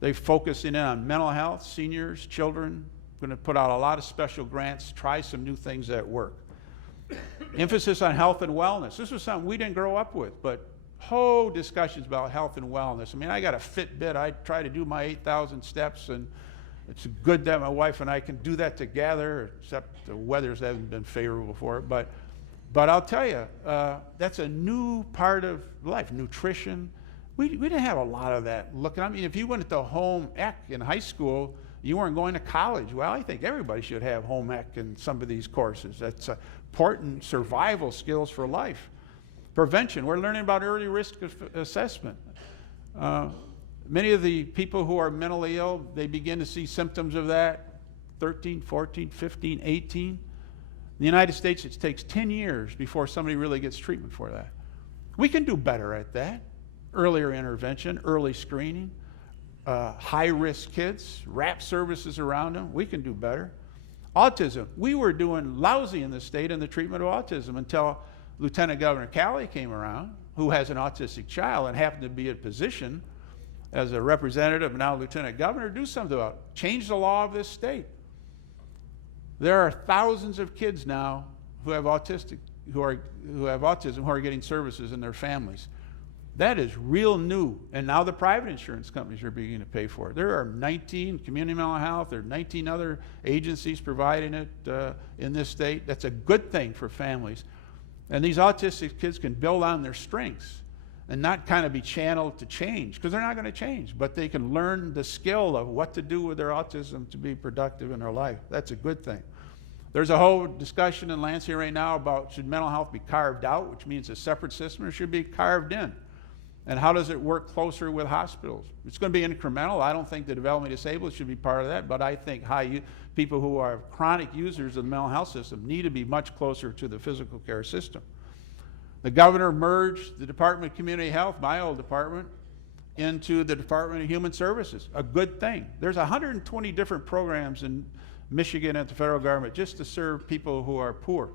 They're focusing in on mental health, seniors, children. Going to put out a lot of special grants, try some new things that work. Emphasis on health and wellness. This was something we didn't grow up with, but whole discussions about health and wellness. I mean, I got a Fitbit. I try to do my 8,000 steps, and it's good that my wife and I can do that together, except the weathers haven't been favorable for it. But I'll tell you, that's a new part of life, nutrition. We didn't have a lot of that. Look, I mean, if you went to home ec in high school, you weren't going to college. Well, I think everybody should have home ec in some of these courses. That's important survival skills for life. Prevention, we're learning about early risk assessment. Many of the people who are mentally ill, they begin to see symptoms of that 13, 14, 15, 18. In the United States, it takes 10 years before somebody really gets treatment for that. We can do better at that. Earlier intervention, early screening, high-risk kids, RAP services around them. We can do better. Autism. We were doing lousy in the state in the treatment of autism until Lieutenant Governor Calley came around, who has an autistic child and happened to be in position as a representative and now lieutenant governor, do something about it. Change the law of this state. There are thousands of kids now who have autism who are getting services in their families. That is real new, and now the private insurance companies are beginning to pay for it. There are 19 community mental health, there are 19 other agencies providing it in this state. That's a good thing for families. And these autistic kids can build on their strengths. and not kind of be channeled to change, because they're not going to change, but they can learn the skill of what to do with their autism to be productive in their life. That's a good thing. There's a whole discussion in Lansing right now about should mental health be carved out, which means a separate system, or should be carved in? And how does it work closer with hospitals? It's going to be incremental. I don't think the developmentally disabled should be part of that, but I think people who are chronic users of the mental health system need to be much closer to the physical care system. The governor merged the Department of Community Health, my old department, into the Department of Human Services. A good thing. There's 120 different programs in Michigan at the federal government just to serve people who are poor.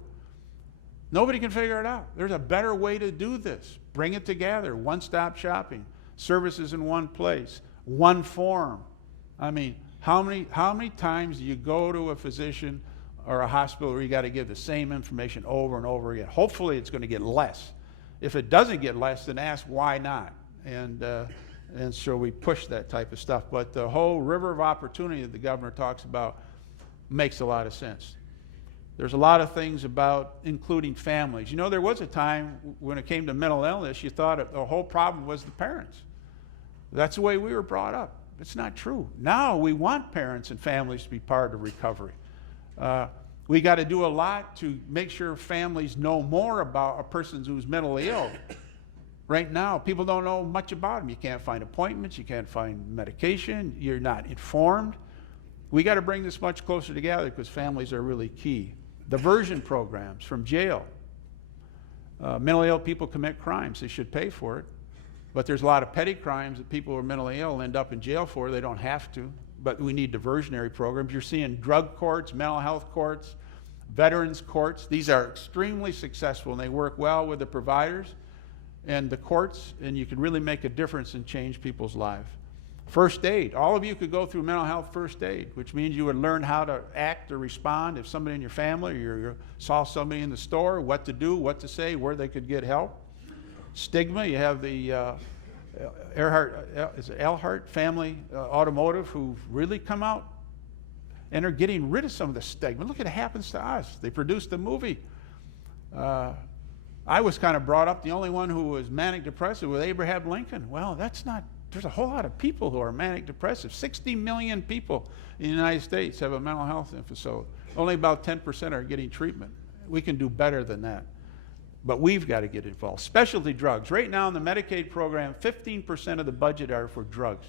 Nobody can figure it out. There's a better way to do this. Bring it together. One-stop shopping. Services in one place. One form. I mean, how many times do you go to a physician or a hospital where you got to give the same information over and over again? Hopefully it's going to get less. If it doesn't get less, then ask why not. And so we push that type of stuff. But the whole river of opportunity that the governor talks about makes a lot of sense. There's a lot of things about including families. You know, there was a time when it came to mental illness, you thought the whole problem was the parents. That's the way we were brought up. It's not true. Now we want parents and families to be part of recovery. We got to do a lot to make sure families know more about a person who's mentally ill. Right now, people don't know much about them. You can't find appointments. You can't find medication. You're not informed. We got to bring this much closer together because families are really key. Diversion programs from jail. Mentally ill people commit crimes. They should pay for it. But there's a lot of petty crimes that people who are mentally ill end up in jail for. They don't have to. But we need diversionary programs. You're seeing drug courts, mental health courts, veterans courts. These are extremely successful, and they work well with the providers and the courts, and you can really make a difference and change people's lives. First aid. All of you could go through mental health first aid, which means you would learn how to act or respond if somebody in your family or you saw somebody in the store, what to do, what to say, where they could get help. Stigma. You have the Earhart family automotive who've really come out and are getting rid of some of the stigma. Look, it happens to us. They produced a movie. I was kind of brought up the only one who was manic depressive with Abraham Lincoln. Well, that's not, there's a whole lot of people who are manic depressive. 60 million people in the United States have a mental health episode. Only about 10% are getting treatment. We can do better than that. But we've got to get involved. Specialty drugs. Right now in the Medicaid program, 15% of the budget are for drugs.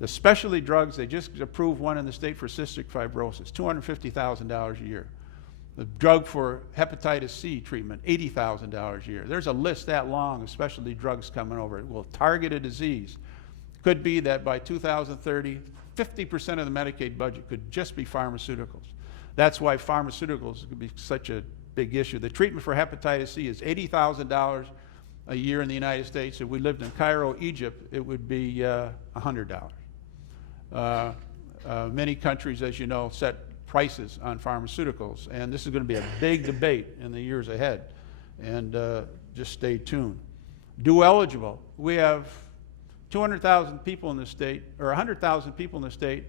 The specialty drugs, they just approved one in the state for cystic fibrosis, $250,000 a year. The drug for hepatitis C treatment, $80,000 a year. There's a list that long of specialty drugs coming over. It will target a disease. Could be that by 2030, 50% of the Medicaid budget could just be pharmaceuticals. That's why pharmaceuticals could be such a big issue. The treatment for hepatitis C is $80,000 a year in the United States. If we lived in Cairo, Egypt, it would be $100. Many countries, as you know, set prices on pharmaceuticals, and this is going to be a big debate in the years ahead, and just stay tuned. Dual eligible. We have 200,000 people in the state, or 100,000 people in the state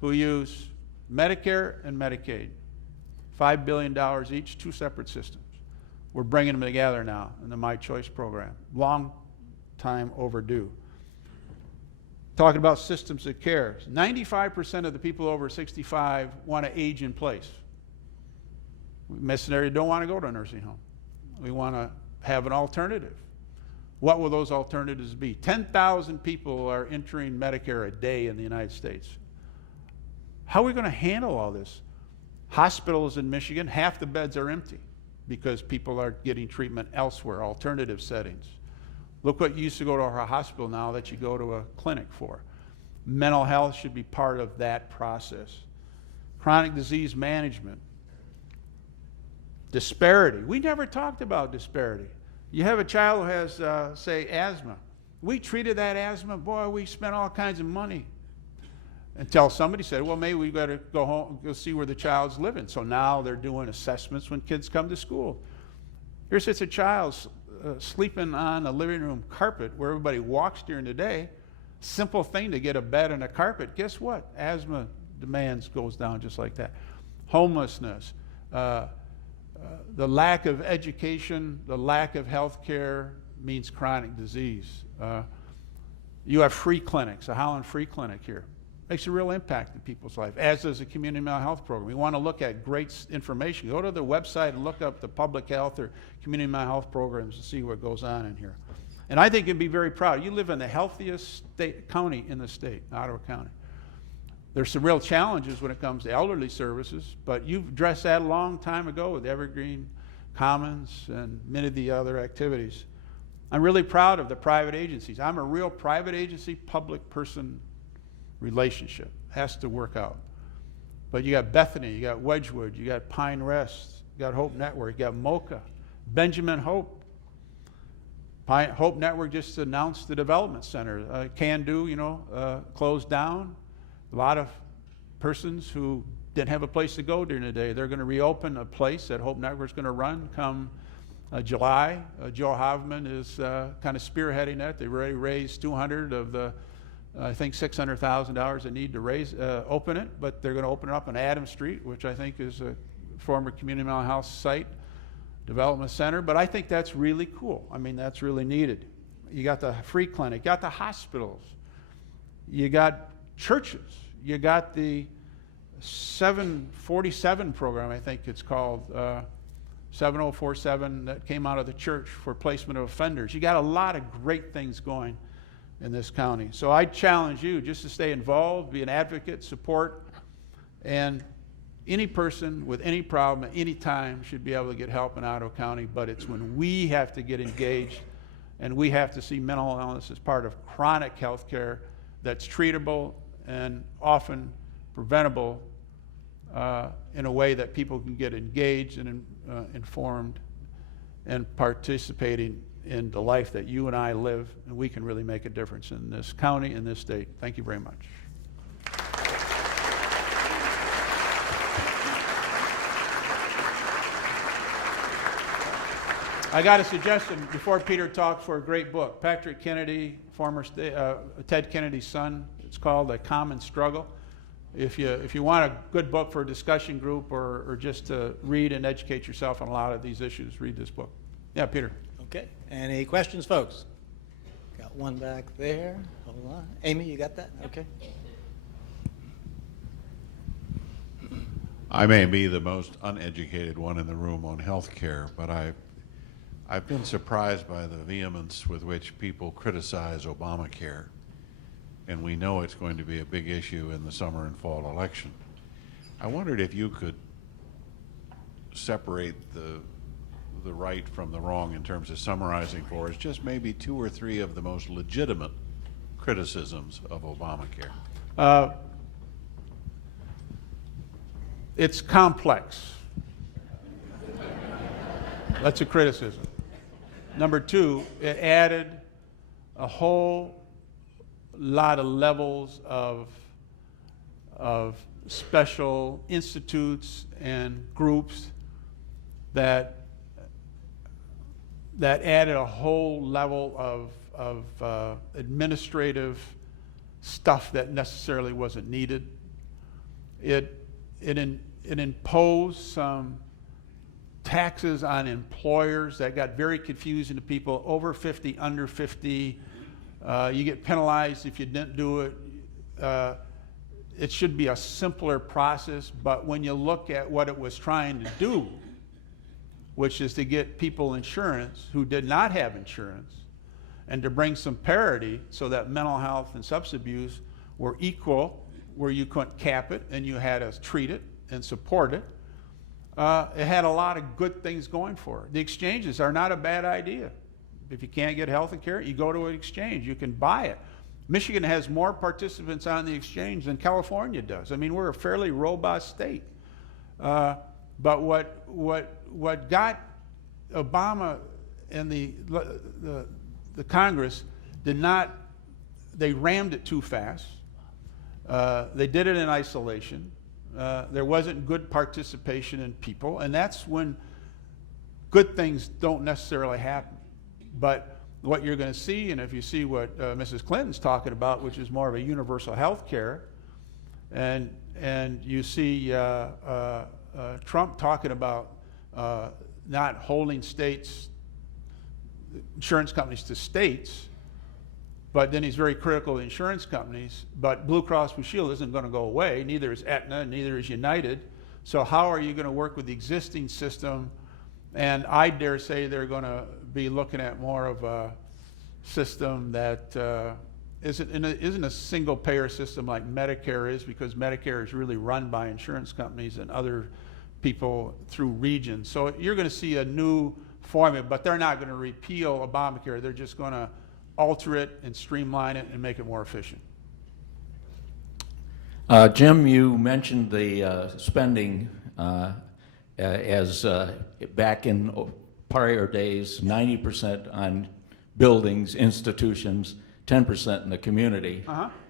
who use Medicare and Medicaid. $5 billion each, two separate systems. We're bringing them together now in the My Choice program. Long time overdue. Talking about systems of care. 95% of the people over 65 want to age in place. Missionaries don't want to go to a nursing home. We want to have an alternative. What will those alternatives be? 10,000 people are entering Medicare a day in the United States. How are we going to handle all this? Hospitals in Michigan, half the beds are empty because people are getting treatment elsewhere, alternative settings. Look what used to go to our hospital now that you go to a clinic for. Mental health should be part of that process. Chronic disease management. Disparity. We never talked about disparity. You have a child who has, say, asthma. We treated that asthma, boy, we spent all kinds of money. Until somebody said, well, maybe we've got to go home, go see where the child's living. So now they're doing assessments when kids come to school. Here sits a child sleeping on a living room carpet where everybody walks during the day. Simple thing to get a bed and a carpet. Guess what? Asthma demands goes down just like that. Homelessness, the lack of education, the lack of health care, means chronic disease. You have free clinics, a Holland Free Clinic here. Makes a real impact in people's life, as does a community mental health program. We want to look at great information. Go to the website and look up the public health or community mental health programs and see what goes on in here. And I think you'd be very proud. You live in the healthiest county in the state, Ottawa County. There's some real challenges when it comes to elderly services, but you've addressed that a long time ago with Evergreen Commons and many of the other activities. I'm really proud of the private agencies. I'm a real private agency, public person relationship. Has to work out. But you got Bethany, you got Wedgwood, you got Pine Rest, you got Hope Network, you got MOCA, Benjamin Hope. Hope Network just announced the development center. Can Do, closed down. A lot of persons who didn't have a place to go during the day. They're going to reopen a place that Hope Network's going to run come July. Joe Haveman is kind of spearheading that. They've already raised 200 of the, I think, $600,000 they need to raise, open it, but they're going to open it up on Adams Street, which I think is a former community mental health site development center. But I think that's really cool. I mean, that's really needed. You got the free clinic, you got the hospitals, you got churches, you got the 747 program, I think it's called, 7047, that came out of the church for placement of offenders. You got a lot of great things going in this county. So I challenge you just to stay involved, be an advocate, support, and any person with any problem at any time should be able to get help in Ottawa County, but it's when we have to get engaged and we have to see mental illness as part of chronic health care that's treatable and often preventable in a way that people can get engaged and informed and participating in the life that you and I live, and we can really make a difference in this county and this state. Thank you very much. I got a suggestion before Peter talks for a great book. Patrick Kennedy, former Ted Kennedy's son. It's called A Common Struggle. If you want a good book for a discussion group or just to read and educate yourself on a lot of these issues, read this book. Yeah, Peter. Okay. Any questions, folks? Got one back there. Hold on. Amy, you got that? Okay. I may be the most uneducated one in the room on health care, but I've been surprised by the vehemence with which people criticize Obamacare. And we know it's going to be a big issue in the summer and fall election. I wondered if you could separate the right from the wrong in terms of summarizing for us just maybe 2 or 3 of the most legitimate criticisms of Obamacare. It's complex. That's a criticism. Number 2, it added a whole lot of levels of special institutes and groups that added a whole level of administrative stuff that necessarily wasn't needed. It imposed some taxes on employers that got very confusing to people. Over 50, under 50, you get penalized if you didn't do it. It should be a simpler process, but when you look at what it was trying to do, which is to get people insurance who did not have insurance, and to bring some parity so that mental health and substance abuse were equal, where you couldn't cap it and you had to treat it and support it. It had a lot of good things going for it. The exchanges are not a bad idea. If you can't get health care, you go to an exchange. You can buy it. Michigan has more participants on the exchange than California does. I mean, we're a fairly robust state. But what got Obama and the Congress did not, they rammed it too fast. They did it in isolation. There wasn't good participation in people, and that's when good things don't necessarily happen. But what you're going to see, and if you see what Mrs. Clinton's talking about, which is more of a universal health care, and you see Trump talking about not holding states insurance companies to states, but then he's very critical of insurance companies. But Blue Cross Blue Shield isn't going to go away. Neither is Aetna, neither is United. So how are you going to work with the existing system? And I dare say they're going to be looking at more of a system that isn't a single payer system like Medicare is, because Medicare is really run by insurance companies and other people through regions. So you're going to see a new formula, but they're not going to repeal Obamacare. They're just going to alter it and streamline it and make it more efficient. Jim, you mentioned the spending as back in prior days, 90% on buildings, institutions, 10% in the community,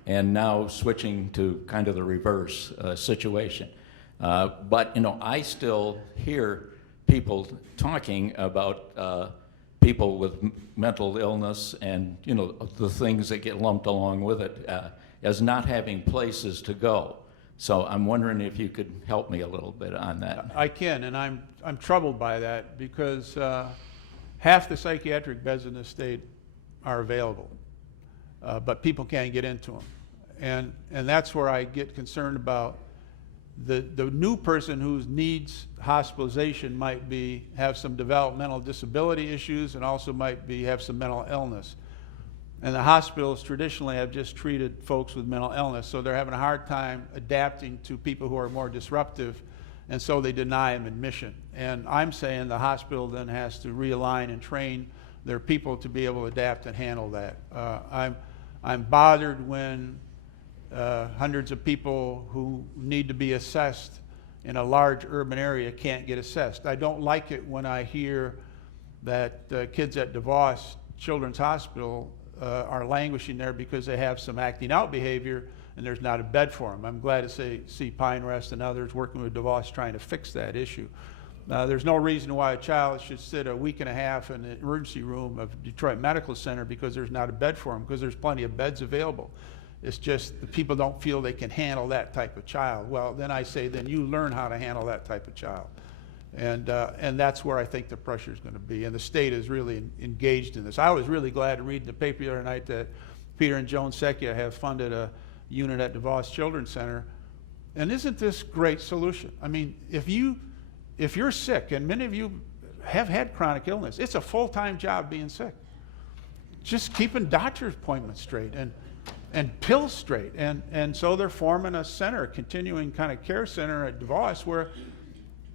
and now switching to kind of the reverse situation. But you know, I still hear people talking about people with mental illness and you know the things that get lumped along with it as not having places to go. So I'm wondering if you could help me a little bit on that. I can, and I'm troubled by that because half the psychiatric beds in the state are available, but people can't get into them, and that's where I get concerned about the new person who needs hospitalization might have some developmental disability issues and also might have some mental illness. And the hospitals traditionally have just treated folks with mental illness, so they're having a hard time adapting to people who are more disruptive, and so they deny them admission. And I'm saying the hospital then has to realign and train their people to be able to adapt and handle that. I'm bothered when hundreds of people who need to be assessed in a large urban area can't get assessed. I don't like it when I hear that kids at DeVos Children's Hospital are languishing there because they have some acting out behavior and there's not a bed for them. I'm glad to see Pine Rest and others working with DeVos trying to fix that issue. There's no reason why a child should sit a week and a half in the emergency room of Detroit Medical Center because there's not a bed for them, because there's plenty of beds available. It's just the people don't feel they can handle that type of child. Well, then I say, then you learn how to handle that type of child. And that's where I think the pressure is going to be. And the state is really engaged in this. I was really glad to read in the paper the other night that Peter and Joan Secchia have funded a unit at DeVos Children's Center. And isn't this a great solution? I mean, if you're sick, and many of you have had chronic illness, it's a full-time job being sick. Just keeping doctor's appointments straight and pills straight. And so they're forming a center, a continuing kind of care center at DeVos where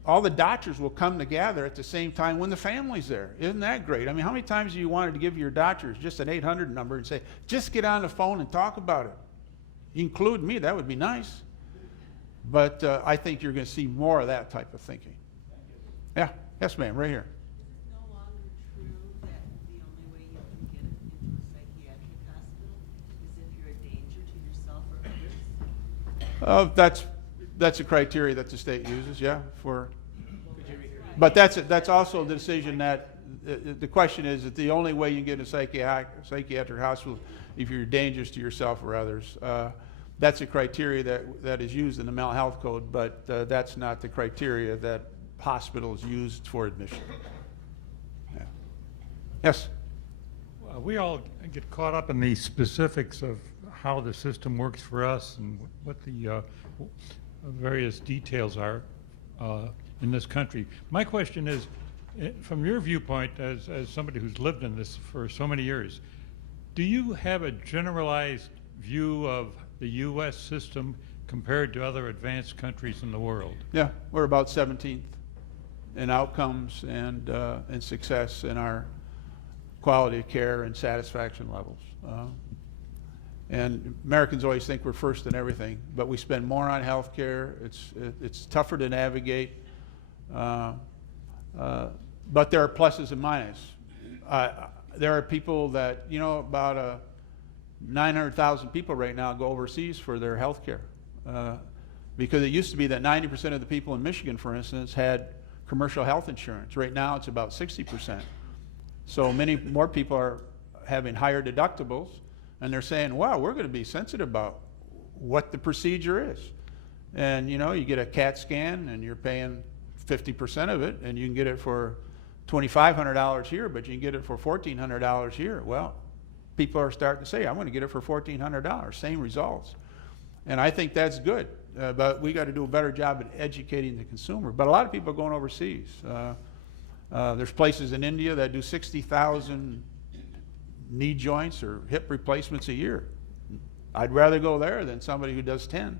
all the doctors will come together at the same time when the family's there. Isn't that great? I mean, how many times have you wanted to give your doctors just an 800 number and say, just get on the phone and talk about it? Include me, that would be nice. But I think you're going to see more of that type of thinking. Yeah, yes ma'am, right here. Is it no longer true that the only way you can get into a psychiatric hospital is if you're a danger to yourself or others? That's a criteria that the state uses, yeah, but that's also the decision that, the question is that the only way you can get in a psychiatric hospital if you're dangerous to yourself or others. That's a criteria that is used in the mental health code, but that's not the criteria that hospitals used for admission. Yeah. Yes? We all get caught up in the specifics of how the system works for us and what the various details are in this country. My question is, from your viewpoint as somebody who's lived in this for so many years, do you have a generalized view of the U.S. system compared to other advanced countries in the world? Yeah, we're about 17th in outcomes and success in our quality of care and satisfaction levels. And Americans always think we're first in everything, but we spend more on health care. It's tougher to navigate, but there are pluses and minuses. There are people that, you know, about 900,000 people right now go overseas for their health care. Because it used to be that 90% of the people in Michigan, for instance, had commercial health insurance. Right now it's about 60%. So many more people are having higher deductibles, and they're saying, wow, we're going to be sensitive about what the procedure is. And you know, you get a CAT scan and you're paying 50% of it, and you can get it for $2,500 here, but you can get it for $1,400 here. Well, people are starting to say, I'm going to get it for $1,400, same results. And I think that's good, but we got to do a better job at educating the consumer. But a lot of people are going overseas. There's places in India that do 60,000 knee joints or hip replacements a year. I'd rather go there than somebody who does 10.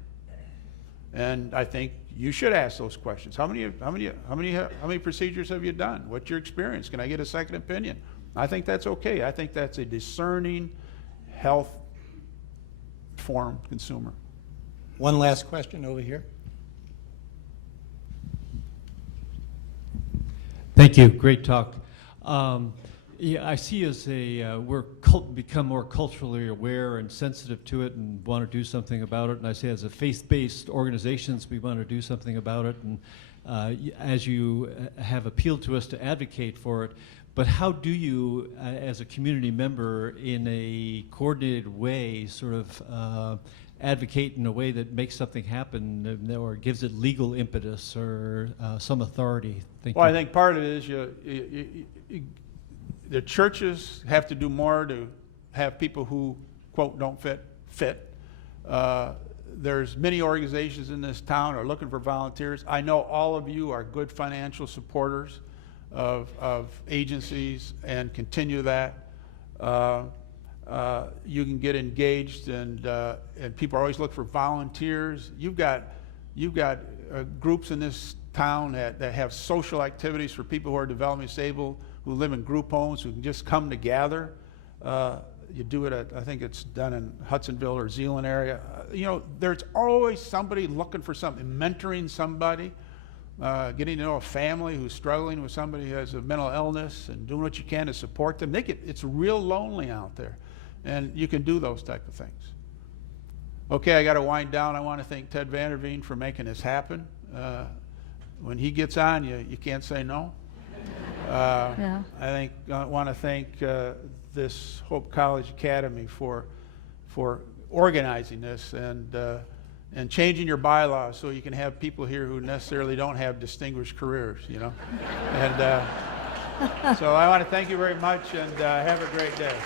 And I think you should ask those questions. How many procedures have you done? What's your experience? Can I get a second opinion? I think that's okay. I think that's a discerning, health-informed consumer. One last question over here. Thank you. Great talk. Yeah, I see as we're become more culturally aware and sensitive to it and want to do something about it. And I say as a faith-based organizations, we want to do something about it. And as you have appealed to us to advocate for it, but how do you, as a community member, in a coordinated way, sort of advocate in a way that makes something happen or gives it legal impetus or some authority? Thank you. Well, I think part of it is the churches have to do more to have people who, quote, don't fit. There's many organizations in this town are looking for volunteers. I know all of you are good financial supporters of agencies and continue that. You can get engaged and people always look for volunteers. You've got groups in this town that have social activities for people who are developmentally disabled, who live in group homes, who can just come together. You do it at, I think it's done in Hudsonville or Zeeland area. You know, there's always somebody looking for something, mentoring somebody, getting to know a family who's struggling with somebody who has a mental illness and doing what you can to support them. It's real lonely out there, and you can do those type of things. Okay, I got to wind down. I want to thank Ted Vanderveen for making this happen. When he gets on, you can't say no. Yeah. I want to thank this Hope College Academy for organizing this and changing your bylaws so you can have people here who necessarily don't have distinguished careers, you know. And so I want to thank you very much and have a great day.